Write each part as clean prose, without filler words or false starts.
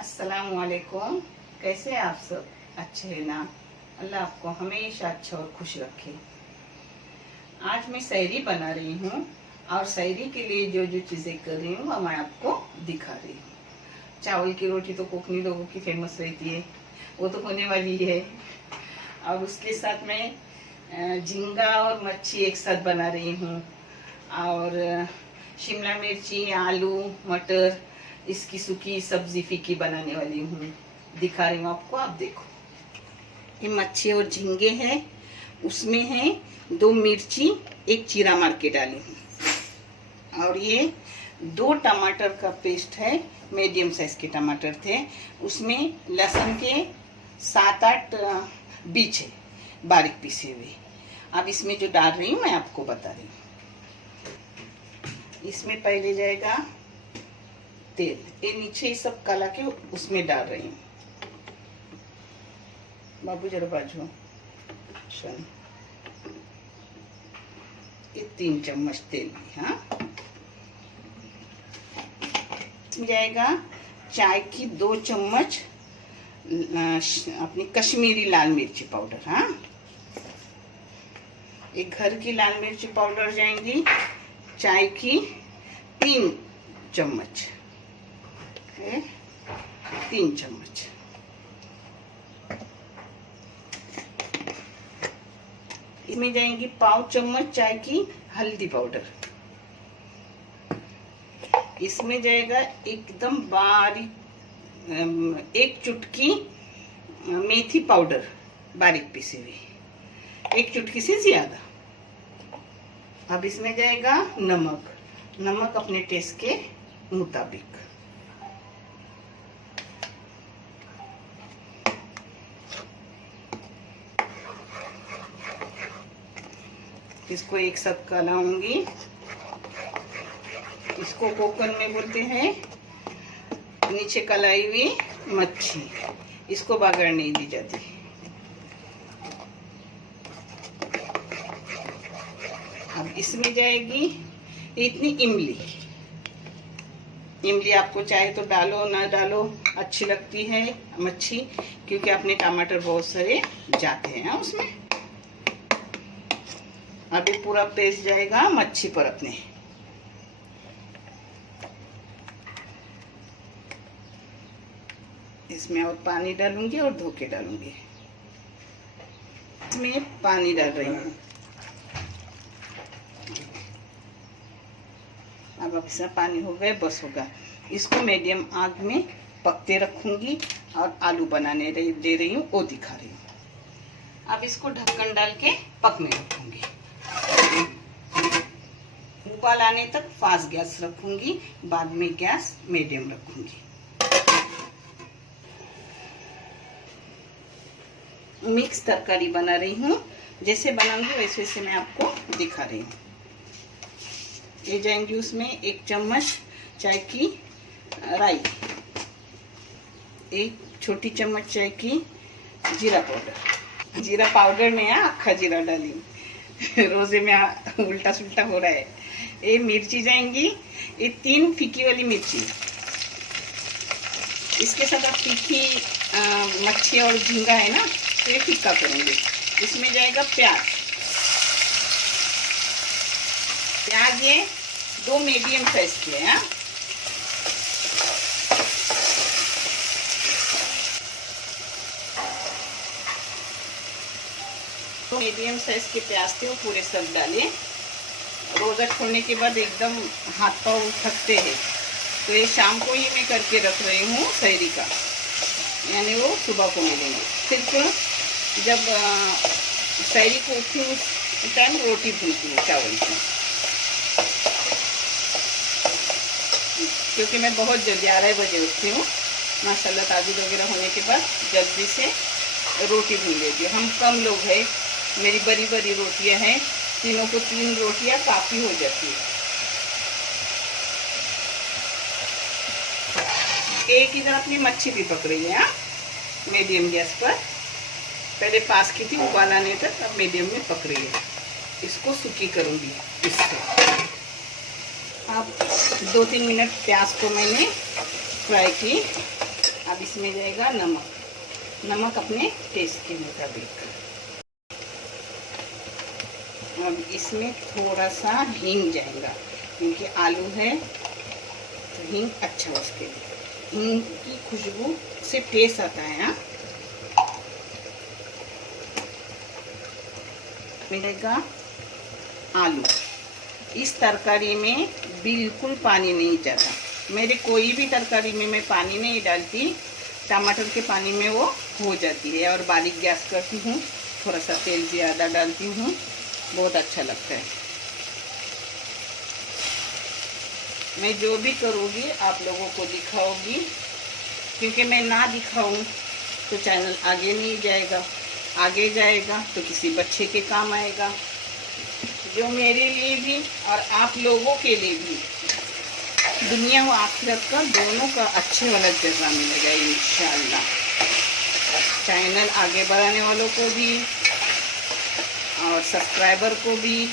अस्सलामुअलैकुम। कैसे आप सब? अच्छे हैं ना? अल्लाह आपको हमेशा अच्छा और खुश रखे। आज मैं सैरी बना रही हूँ और सैरी के लिए जो जो चीज़ें कर रही हूँ वो मैं आपको दिखा रही हूँ। चावल की रोटी तो कोकनी लोगों की फेमस रहती है, वो तो होने वाली है। और उसके साथ मैं झींगा और मच्छी एक साथ बना रही हूँ और शिमला मिर्ची, आलू, मटर, इसकी सूखी सब्जी फीकी बनाने वाली हूँ। दिखा रही हूँ आपको, आप देखो। ये मच्छी और झींगे हैं, उसमें है 2 मिर्ची, एक चीरा मार के डाली हूँ। और ये 2 टमाटर का पेस्ट है, मीडियम साइज के टमाटर थे। उसमें लहसुन के 7-8 बीज है, बारीक पीसे हुए। अब इसमें जो डाल रही हूँ मैं आपको बता रही हूँ। इसमें पहले जाएगा तेल, ये नीचे ही सब काला के उसमें डाल रही हूँ। बाबू जरा बाजू, ये 3 चम्मच तेल। हाँ, जाएगा चाय की 2 चम्मच अपनी कश्मीरी लाल मिर्ची पाउडर। हाँ, एक घर की लाल मिर्ची पाउडर जाएंगी चाय की 3 चम्मच, 3 चम्मच। इसमें जाएंगी 1/4 चम्मच चाय की हल्दी पाउडर। इसमें जाएगा एकदम बारीक 1 चुटकी मेथी पाउडर, बारीक पीसी हुई, 1 चुटकी से ज्यादा। अब इसमें जाएगा नमक, नमक अपने टेस्ट के मुताबिक। इसको एक साथ कलाऊंगी। इसको कोकन में बोलते हैं, नीचे कलाई हुई मच्छी, इसको बगड़ नहीं दी जाती। अब इसमें जाएगी इतनी इमली। इमली आपको चाहे तो डालो, ना डालो, अच्छी लगती है मच्छी, क्योंकि अपने टमाटर बहुत सारे जाते हैं उसमें। अभी पूरा पेस्ट जाएगा मच्छी पर अपने। इसमें और पानी डालूंगी और धो के डालूंगी। इसमें पानी डाल रही हूँ। अब इसमें पानी हो गया, बस होगा। इसको मीडियम आग में पकते रखूंगी और आलू बनाने दे रही हूँ, वो दिखा रही हूँ। अब इसको ढक्कन डाल के पकने रखूंगी। उबाल आने तक फास्ट गैस रखूंगी, बाद में गैस मीडियम रखूंगी। मिक्स तरकारी बना रही हूँ, जैसे बनाऊंगी वैसे वैसे मैं आपको दिखा रही हूँ। ये जाएंगी उसमें 1 चम्मच चाय की राई, 1 छोटी चम्मच चाय की जीरा पाउडर। जीरा पाउडर में अक्खा जीरा डाली, रोजे में उल्टा सुल्टा हो रहा है। ये मिर्ची जाएंगी, ये 3 फीकी वाली मिर्ची। इसके साथ आप तीखी मच्छी और झींगा है ना, तो ये फीका करेंगे। इसमें जाएगा प्याज, प्याज ये 2 मीडियम साइज के हैं। तो मीडियम साइज के प्याज थे, वो पूरे सब डाले। रोजा खोलने के बाद एकदम हाथ पाँव थकते हैं, तो ये शाम को ही मैं करके रख रही हूँ सैरी का, यानी वो सुबह को मिलेंगे। सिर्फ जब सैरी को उठी उस टाइम रोटी भूनती हूँ चावल की, क्योंकि मैं बहुत जल्दी 11 बजे उठती हूँ। माशाल्लाह ताजुद वगैरह होने के बाद जल्दी से रोटी भून लेती हूँ। हम कम लोग हैं, मेरी बड़ी बड़ी रोटियाँ हैं, तीनों को 3 रोटियाँ काफ़ी हो जाती है। एक इधर अपनी मच्छी भी पक रही है, मीडियम गैस पर। पहले पास की थी, उबाल आने तक, अब मीडियम में पक रही है। इसको सूखी करूँगी इससे। अब 2-3 मिनट प्याज को मैंने फ्राई की। अब इसमें जाएगा नमक, नमक अपने टेस्ट के मुताबिक। अब इसमें थोड़ा सा हींग जाएगा, क्योंकि आलू है तो हींग अच्छा उसके लिए, हींग की खुशबू से टेस्ट आता है। हाँ, मिलेगा आलू। इस तरकारी में बिल्कुल पानी नहीं जाता, मेरे कोई भी तरकारी में मैं पानी नहीं डालती, टमाटर के पानी में वो हो जाती है। और बारीक गैस करती हूँ, थोड़ा सा तेल ज़्यादा डालती हूँ, बहुत अच्छा लगता है। मैं जो भी करूँगी आप लोगों को दिखाऊंगी, क्योंकि मैं ना दिखाऊं तो चैनल आगे नहीं जाएगा, आगे जाएगा तो किसी बच्चे के काम आएगा, जो मेरे लिए भी और आप लोगों के लिए भी दुनिया व आखिरत का दोनों का अच्छे वाला जज़ा मिलेगा इंशाअल्लाह। चैनल आगे बढ़ाने वालों को भी और सब्सक्राइबर को भी,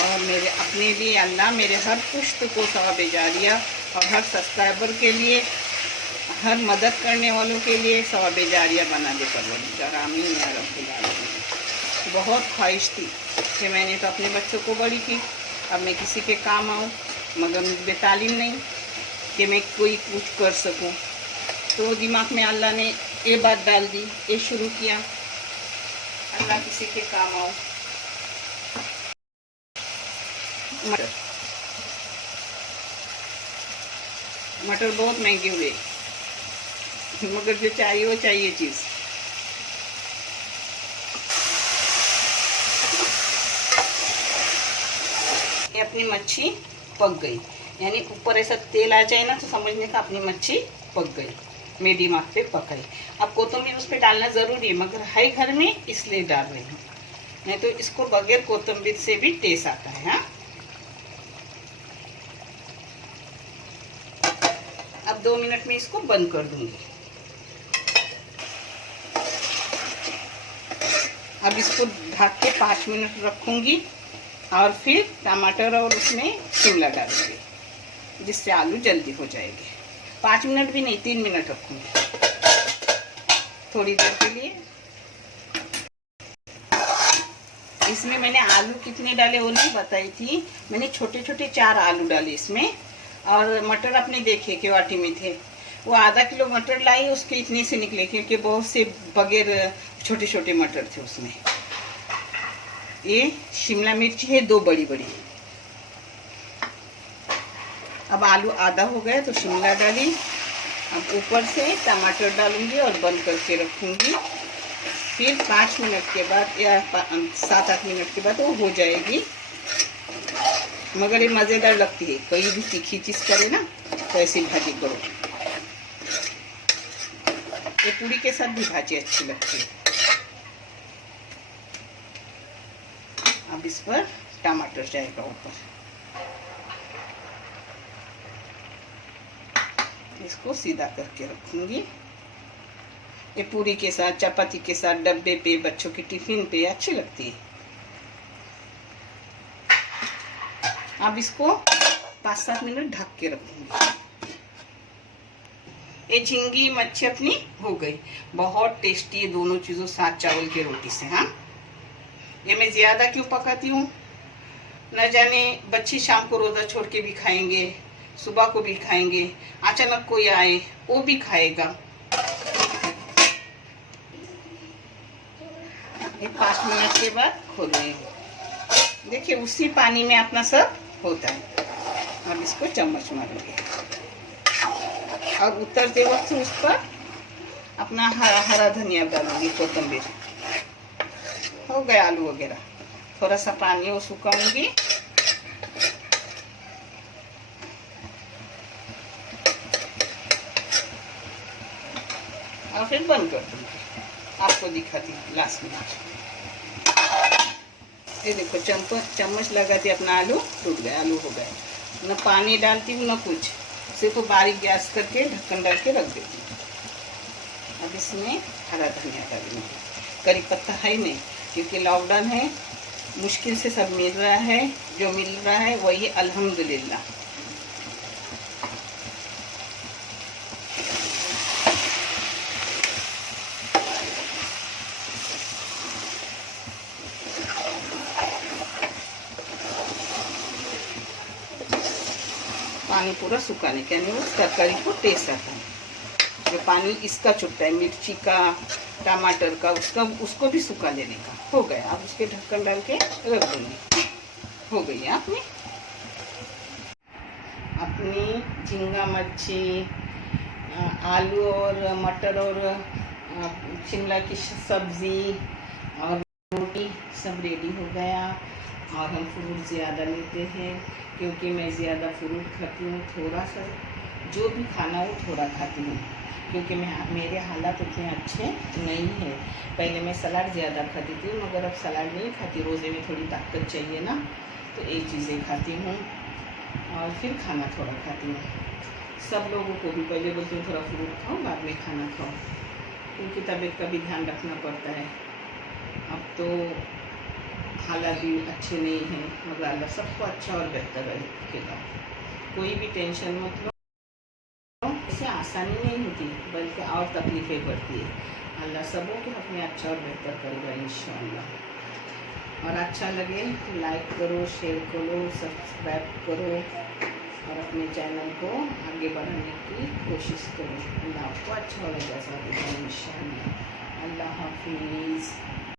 और मेरे अपने लिए अल्लाह मेरे हर पुश्त को सवाब जारिया, और हर सब्सक्राइबर के लिए, हर मदद करने वालों के लिए सवाब जारिया बना दे परवरदिगार, आमीन या रब्बुल आलमीन। बहुत ख्वाहिश थी कि मैंने तो अपने बच्चों को बड़ी की, अब मैं किसी के काम आऊँ, मगर मुझे तालीम नहीं कि मैं कोई कुछ कर सकूं। तो दिमाग में अल्लाह ने ये बात डाल दी, ये शुरू किया, अल्लाह किसी के काम आऊँ। मटर, मटर बहुत महंगे हुए, मगर जो चाहिए वो चाहिए चीज़। ये अपनी मच्छी पक गई, यानी ऊपर ऐसा तेल आ जाए ना तो समझने का अपनी मच्छी पक गई, मीडियम आंच पे पकाई। अब कोतंबीर उस पर डालना ज़रूरी है, मगर है घर में इसलिए डाल रही हूँ, नहीं तो इसको बगैर कोतंबीर से भी टेस्ट आता है। हाँ, अब 2 मिनट में इसको बंद कर दूंगी। अब इसको ढक के 5 मिनट रखूंगी, और फिर टमाटर और उसमें शिमला डालूंगी, जिससे आलू जल्दी हो जाएंगे। 5 मिनट भी नहीं, 3 मिनट रखूंगी थोड़ी देर के लिए। इसमें मैंने आलू कितने डाले वो नहीं बताई थी, मैंने छोटे छोटे 4 आलू डाले इसमें। और मटर अपने देखे कि वाटी में थे, वो आधा किलो मटर लाई, उसके इतने से निकले, क्योंकि बहुत से बगैर छोटे छोटे मटर थे उसमें। ये शिमला मिर्ची है 2 बड़ी बड़ी। अब आलू आधा हो गया तो शिमला डाली, अब ऊपर से टमाटर डालूंगी और बंद करके रखूंगी। फिर 5 मिनट के बाद या 7-8 मिनट के बाद वो हो जाएगी। मगर ये मज़ेदार लगती है, कोई भी तीखी चीज़ करे ना तो ऐसी भाजी करो, ये पूरी के साथ भी भाजी अच्छी लगती है। अब इस पर टमाटर जाएगा ऊपर, इसको सीधा करके रखूंगी। ये पूरी के साथ, चपाती के साथ, डब्बे पे, बच्चों के टिफिन पे अच्छी लगती है। अब इसको 5-7 मिनट ढक के रखूंगी। ये झींगी मच्छी अपनी हो गई, बहुत टेस्टी है दोनों चीज़ों साथ चावल की रोटी से। हाँ, ये मैं ज़्यादा क्यों पकाती हूँ, न जाने बच्चे शाम को रोज़ा छोड़ के भी खाएंगे, सुबह को भी खाएंगे, अचानक कोई आए वो भी खाएगा। ये 5 मिनट के बाद खोल रही हूँ। देखिए उसी पानी में अपना सब होता है। अब इसको चम्मच मारूंगी और उतरते वक्त उस पर अपना हरा धनिया डालूंगी, कोतंबीर। हो गया आलू वगैरह, थोड़ा सा पानी वो सुखाऊंगी। और फिर बंद कर दूंगी, आपको दिखाती हूँ लास्ट में। ये देखो चम्मच लगाती, अपना आलू टूट गया, आलू हो गया। न पानी डालती हूँ न कुछ, सिर्फ बारीक गैस करके ढक्कन डाल के रख देती हूँ। अब इसमें हरा धनिया डालूंगी, करी पत्ता है नहीं, क्योंकि लॉकडाउन है, मुश्किल से सब मिल रहा है, जो मिल रहा है वही अल्हम्दुलिल्लाह। पानी पूरा सुखाने के, यानी उस तरकारी को टेस्ट आता है। जो पानी इसका छुटता है, मिर्ची का, टमाटर का, उसको भी सुखा लेने का। हो गया, आप उसके ढक्कन डाल के रख देंगे। हो गई है अपनी झींगा मच्छी, आलू और मटर और शिमला की सब्ज़ी और रोटी सब रेडी हो गया। और हम फ्रूट ज़्यादा लेते हैं क्योंकि मैं ज़्यादा फ्रूट खाती हूँ। थोड़ा सा जो भी खाना हो थोड़ा खाती हूँ क्योंकि मेरे हालात उतने अच्छे नहीं है। पहले मैं सलाद ज़्यादा खाती थी, मगर अब सलाद नहीं खाती। रोज़े में थोड़ी ताकत चाहिए ना, तो एक चीज़ें खाती हूँ और फिर खाना थोड़ा खाती हूँ। सब लोगों को भी पहले बोलती हूँ थोड़ा फ्रूट खाओ, बाद में खाना खाओ, क्योंकि तबीयत का भी ध्यान रखना पड़ता है। अब तो हालात भी अच्छे नहीं हैं, मगर अल्लाह सबको अच्छा और बेहतर रखेगा। कोई भी टेंशन मत लो, इससे आसानी नहीं होती बल्कि और तकलीफ़ें बढ़ती है। अल्लाह सबों को अपने अच्छा और बेहतर करेगा इंशाअल्लाह। और अच्छा लगे तो लाइक करो, शेयर करो, सब्सक्राइब करो और अपने चैनल को आगे बढ़ाने की कोशिश करो। अल्लाह आपको अच्छा और जैसा देगा इंशाअल्लाह। अल्लाह हाफिज़।